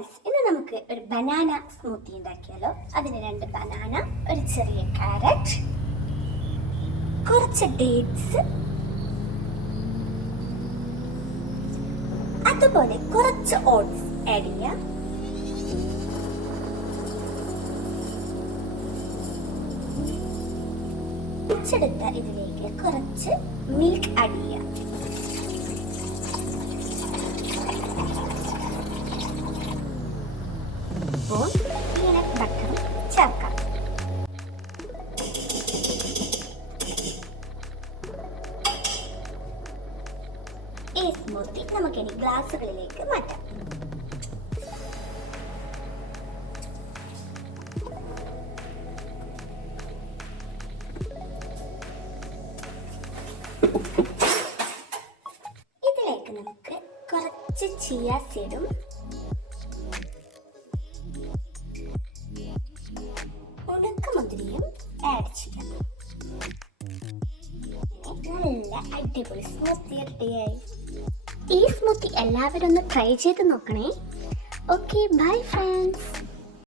Friends, ഇന്ന് നമുക്ക് ഒരു ബനാന സ്മൂത്തി ഉണ്ടാക്കിയാലോ. അതിന് 2 ബനാന, ഒരു ചെറിയ കാരറ്റ്, കുറച്ച് ഡേറ്റ്സ്, അതുപോലെ കുറച്ച് ഓട്സ് ആഡ് ചെയ്യാം. ഒഴിച്ചെടുത്ത ഇതിലേക്ക് കുറച്ച് മിൽക്ക് ആഡ് ചെയ്യാം. പീനട്ട് ബട്ടർ ചേർക്കാം. ഈ സ്മൂത്തി നമുക്കിനി ഗ്ലാസുകളിലേക്ക് മാറ്റാം. ഇതിലേക്ക് നമുക്ക് കുറച്ച് ചിയ സീഡും ഉണക്കമുന്തിരിയും ആഡ് ചെയ്യാം. നല്ല അടിപൊളി സ്മൂത്തി റെഡിയായി. ഈ സ്മൂത്തി എല്ലാവരും ഒന്ന് ട്രൈ ചെയ്ത് നോക്കണേ. Okay, bye friends.